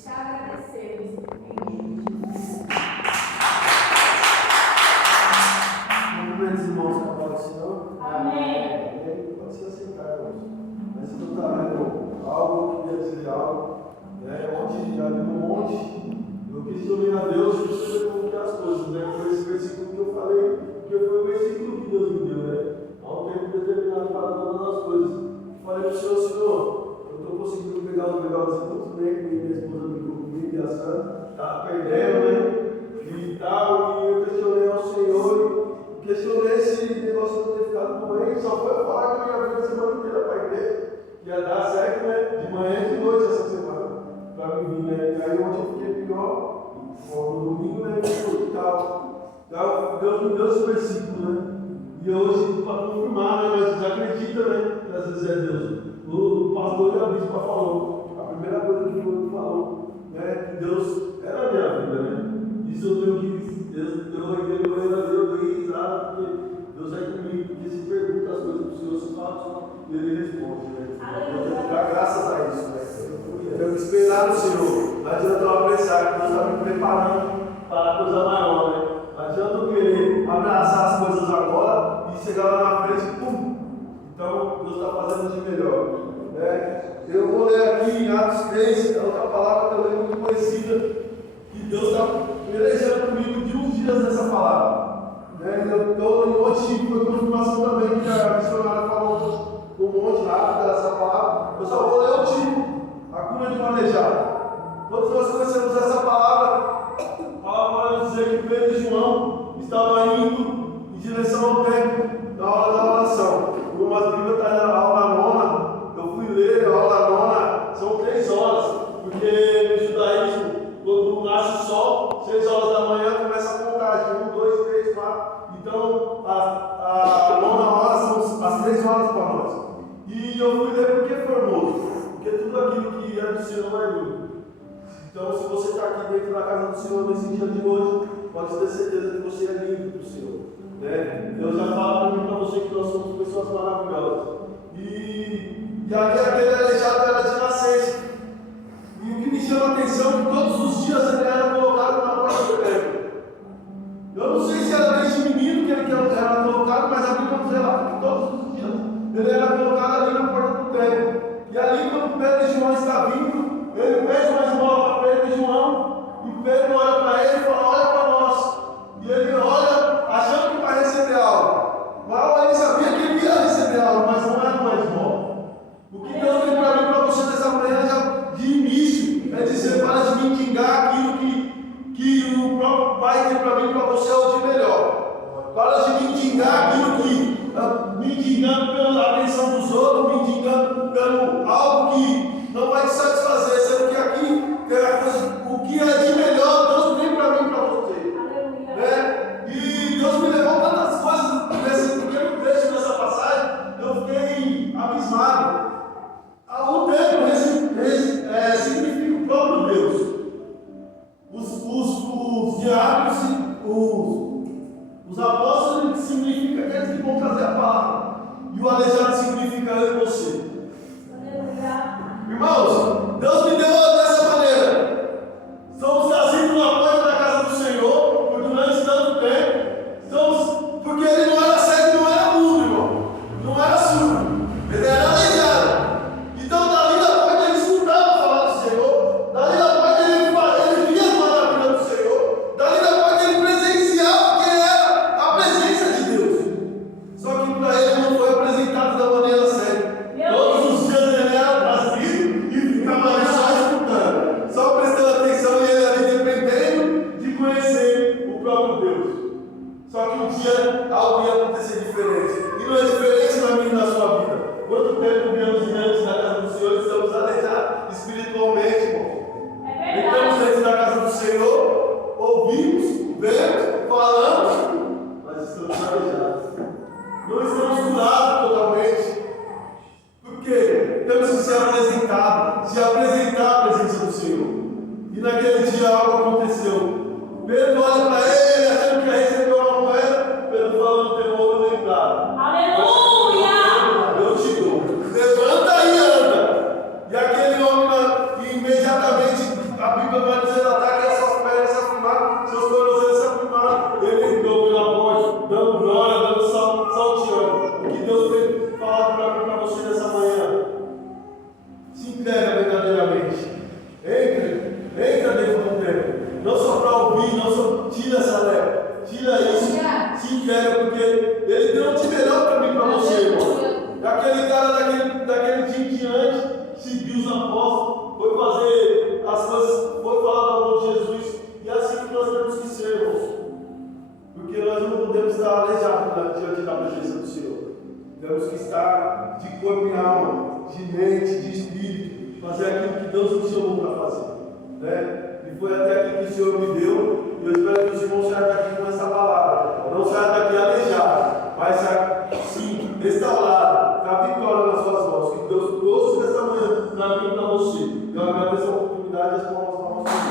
te agradecemos. Cumprimentos, irmãos, que apareceram. Amém. Pode se assentar, irmãos. Mas eu estava vendo algo, eu queria dizer algo. Ontem já vi um monte. Eu quis ouvir a Deus e você colocar as coisas, né? Foi esse versículo que eu falei, porque foi o versículo que Deus me deu, né? Há um tempo determinado para todas as coisas. Falei para o Senhor, eu estou conseguindo pegar os negócios muito bem, que minha esposa brigou comigo e a Sandra está perdendo, né? E tal, e eu questionei ao Senhor, questionei esse negócio de eu ter ficado doente, só foi eu falar que eu ia vir a semana inteira para a igreja, que ia dar certo, né? De manhã e de noite essa semana, para me vir, né? E aí ontem eu fiquei pior, no domingo, né? E tal. Deus me deu esse versículo, né? E hoje, para confirmar, né? Mas acredita, né? Que às vezes é Deus. O pastor e a bispa falou, a primeira coisa que ele falou, né? Que Deus era a minha vida, né? Isso eu tenho que. Eu dei risada, porque Deus é comigo, porque se pergunta as coisas para o Senhor, se fala, ele responde, né? Eu tenho que dar graças a isso, né? Eu tenho que esperar no Senhor. Não adianta eu apressar, que Deus está me preparando para a coisa maior, né? Não adianta eu querer abraçar as coisas agora e chegar lá na frente, pum! Então, Deus está fazendo de melhor, né? Eu vou ler aqui em Atos 3, é outra palavra também muito conhecida, que Deus está pelejando comigo de uns dias nessa palavra. Ontem foi confirmação também que a missionária falou um monte rápido dessa palavra. Eu só vou ler o título, a cura de manejado. Todos nós conhecemos essa palavra. A palavra vai dizer que Pedro e João estavam indo em direção ao templo na hora da oração. Uma Bíblia está na aula nona. Eu fui ler a aula nona, são 3 horas, porque no judaísmo, quando nasce o sol, 6 horas da manhã começa a contagem, 1, 2, 3, 4. Então, a nona hora são as 3 horas para nós. E eu fui ler porque é formoso, porque tudo aquilo que é do Senhor é lindo. Então, se você está aqui dentro da casa do Senhor nesse dia de hoje, pode ter certeza que você é lindo do Senhor, né? Deus já fala para você que nós somos pessoas maravilhosas. E ali aquele aleijado era de nascença. E o que me chama a atenção é que todos os dias ele era colocado na porta do templo. Eu não sei se era desde menino que ele era colocado, mas a Bíblia nos relata que todos os dias ele era colocado ali na porta do templo. E ali, quando Pedro e João estão vindo, ele pede uma esmola para Pedro e João, e Pedro olha para ele e fala: olha para nós. E ele olha, achando que vai receber algo. Mal ele sabia que ele ia receber algo, mas não era uma esmola. O que Deus tem para mim, para você nessa manhã, já de início, é dizer: para de mendigar aquilo que o próprio Pai tem para mim, para você, é o de melhor. Para de mendigar aquilo que, mendigando pela atenção dos outros, mendigando pelo algo que não vai te satisfazer, sendo que aqui tem a coisa, o que é de melhor, Deus tem para mim, para você. Né? E Deus me levou tantas coisas, porque no texto dessa passagem, eu fiquei abismado. O termo significa o próprio Deus. Os diáconos, os apóstolos, significa aqueles que vão trazer a palavra. E o aleijado significa eu e você. Irmãos, Deus me deu dessa maneira. Estamos trazidos no apoio da casa do Senhor por durante tanto tempo. Porque ele não era cego, não era mudo, irmão. Não era surdo. Ele era aleijado. Então, dali da porta ele escutava falar do Senhor. Dali da porta ele via as maravilhas do Senhor. Dali da porta ele presenciava o que era a presença de Deus. Só que para ele não foi apresentado da maneira certa. Todos os dias ele era trazido e ficava ali só escutando, só prestando atenção, e ele ali dependendo de conhecer o próprio Deus. Só que um dia algo ia acontecer diferente. E não é diferente na minha e na sua vida. Quanto tempo viemos diante da casa do Senhor e estamos aleijados espiritualmente, irmão? Estamos dentro da casa do Senhor, ouvimos, vemos, falamos, mas estamos aleijados. Não estamos curados totalmente. Por quê? Temos que ser apresentados, se apresentar à presença do Senhor. E naquele dia algo aconteceu. Pedro olha para ele, achando que ia receber uma moeda. Pedro fala: não tem ouro nem prata. Aleluia! Eu te dou. Levanta e anda. E aquele homem, imediatamente, a falado para mim, para você nessa manhã. Se entrega verdadeiramente. Entra dentro do tempo. Não só para ouvir, não só tira essa leva. Tira isso. Se entrega, porque Ele tem um de melhor para mim, para você, irmão. Aquele cara daquele dia em diante, seguiu os apóstolos, foi fazer as coisas, foi falar do amor de Jesus. E é assim que nós temos que ser, irmãos. Porque nós não podemos estar aleijados diante da presença do Senhor. Temos que estar de corpo e alma, de mente, de espírito, fazer aquilo que Deus nos chamou para fazer. Né? E foi até aqui que o Senhor me deu. E eu espero que os irmãos saiam daqui com essa palavra. Não saiam daqui aleijado, mas sim, restaurado, com a vitória nas suas mãos. Que Deus trouxe nessa manhã para mim e para você. Eu agradeço a oportunidade e as palavras para nós.